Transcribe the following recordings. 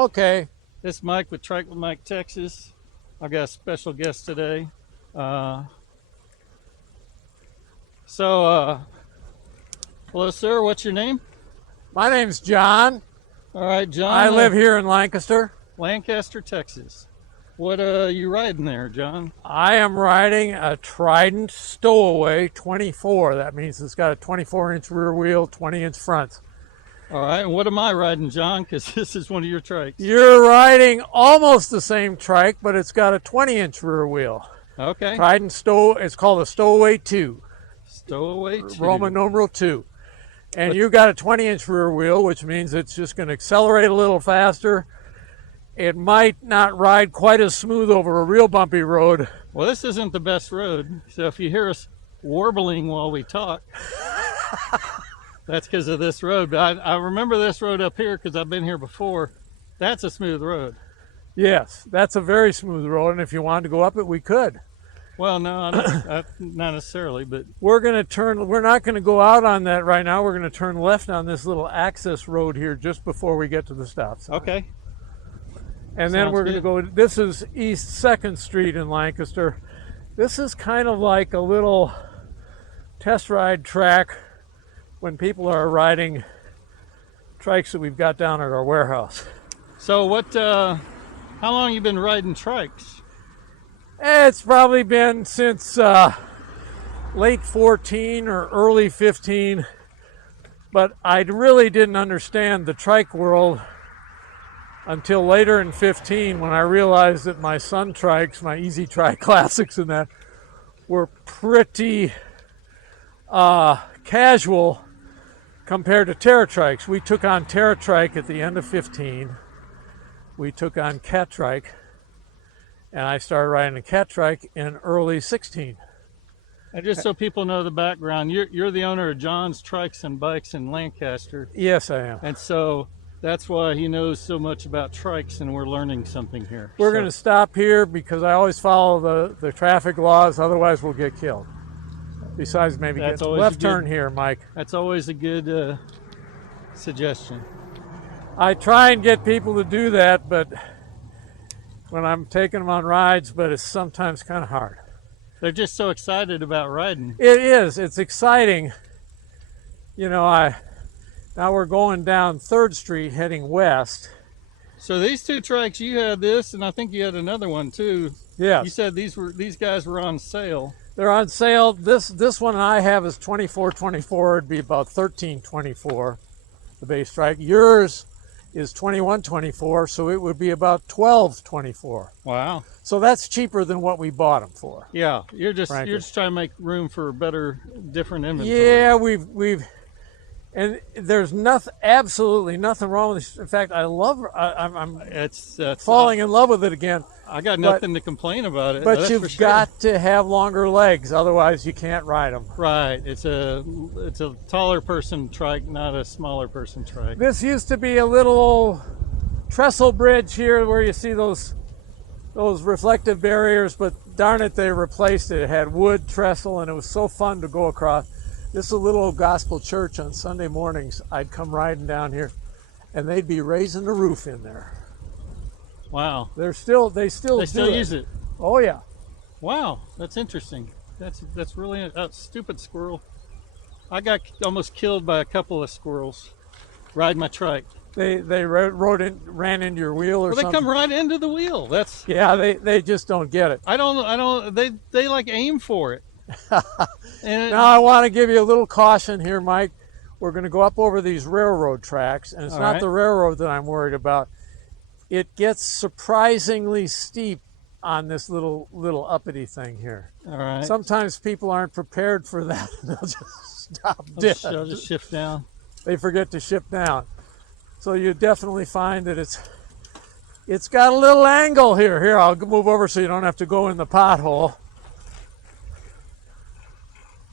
Okay. This is Mike with Trike with Mike, Texas. I've got a special guest today. Hello, sir. What's your name? My name's John. All right, John. I live here in Lancaster. Lancaster, Texas. What are you riding there, John? I am riding a Trident Stowaway 24. That means it's got a 24-inch rear wheel, 20-inch front. All right, and what am I riding, John? Because this is one of your trikes. You're riding almost the same trike, but it's got a 20-inch rear wheel. Okay. Trident it's called a Stowaway 2. Stowaway 2. Roman numeral 2. And you got a 20-inch rear wheel, which means it's just going to accelerate a little faster. It might not ride quite as smooth over a real bumpy road. Well, this isn't the best road, so if you hear us warbling while we talk, that's because of this road. But I remember this road up here because I've been here before. That's a smooth road. Yes, that's a very smooth road, and if you wanted to go up it, we could. Well, no, not necessarily, but we're not going to go out on that right now. We're going to turn left on this little access road here just before we get to the stop sign. Okay. And then we're going to go, this is East 2nd Street in Lancaster. This is kind of like a little test ride track when people are riding trikes that we've got down at our warehouse. So how long have you been riding trikes? It's probably been since late 14 or early 15, but I really didn't understand the trike world until later in 15 when I realized that my Sun trikes, my Easy Trike Classics and that, were pretty casual compared to Terra trikes. We took on Terra trike at the end of 15. We took on Cat trike, and I started riding a Cat trike in early 16. And just so people know the background, you're the owner of Johns Trikes and Bikes in Lancaster. Yes, I am. And so that's why he knows so much about trikes, and we're learning something here. We're going to stop here because I always follow the traffic laws, otherwise we'll get killed. Besides maybe get left turn here, Mike. That's always a good suggestion. I try and get people to do that, but when I'm taking them on rides, but it's sometimes kind of hard. They're just so excited about riding. It is. It's exciting. You know, now we're going down 3rd Street heading west. So these two trikes, you had this, and I think you had another one too. Yeah. You said these guys were on sale. They're on sale. This one I have is $24.24. It'd be about $13.24, the base trike. Yours is $21.24, so it would be about $12.24. Wow. So that's cheaper than what we bought them for. Yeah, you're just trying to make room for better, different inventory. Yeah, and there's absolutely nothing wrong with this. In fact, I'm falling in love with it again. I got nothing to complain about it. But you've got to have longer legs, otherwise you can't ride them. Right. It's a taller person trike, not a smaller person trike. This used to be a little trestle bridge here where you see those reflective barriers, but darn it, they replaced it. It had wood trestle, and it was so fun to go across. This is a little old gospel church. On Sunday mornings, I'd come riding down here, and they'd be raising the roof in there. Wow. They still use it. Oh yeah. Wow, that's interesting. That's really a stupid squirrel. I got almost killed by a couple of squirrels riding my trike. They ran into your wheel or something? They come right into the wheel. Yeah, they just don't get it. I don't. They like aim for it. Now I want to give you a little caution here, Mike. We're going to go up over these railroad tracks, and it's not the railroad that I'm worried about. It gets surprisingly steep on this little uppity thing here. All right. Sometimes people aren't prepared for that. They'll just stop dead. They'll just shift down. They forget to shift down. So you definitely find that it's got a little angle here. Here, I'll move over so you don't have to go in the pothole.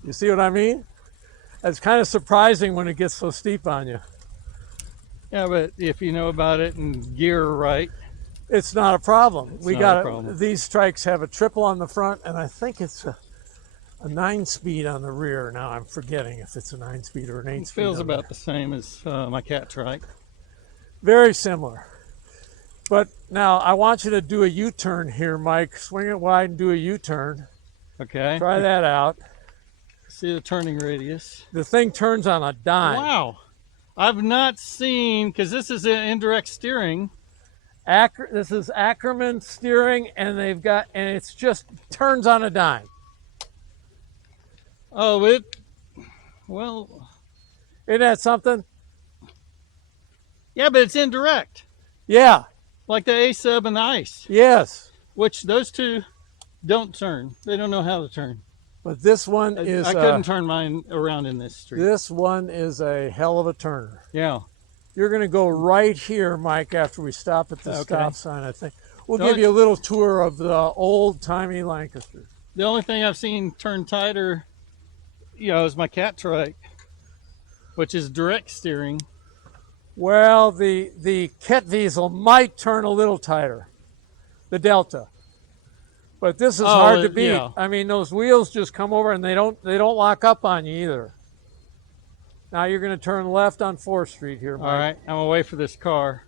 You see what I mean? It's kind of surprising when it gets so steep on you. Yeah, but if you know about it and gear right, it's not a problem. These trikes have a triple on the front, and I think it's a 9-speed on the rear. Now I'm forgetting if it's a 9-speed or an 8-speed. It feels about the same as my Cat trike. Very similar. But now I want you to do a U-turn here, Mike. Swing it wide and do a U-turn. Okay. Try that out. See the turning radius. The thing turns on a dime. Wow. I've not seen, because this is an indirect steering. This is Ackerman steering, and it's just turns on a dime. Oh, well, Isn't that something? yeah, but it's indirect. Yeah. Like the A-sub and the ICE, Yes. which those two don't turn. They don't know how to turn. But this one is. I couldn't turn mine around in this street. This one is a hell of a turner. Yeah. You're going to go right here, Mike, after we stop at the Okay. stop sign, I think. We'll give you a little tour of the old-timey Lancaster. The only thing I've seen turn tighter, is my cat trike, which is direct steering. Well, the Ketwiesel might turn a little tighter, the Delta. But this is hard to beat. Yeah. I mean, those wheels just come over and they don't lock up on you either. Now you're going to turn left on 4th Street here, Mike. All right, I'm away for this car.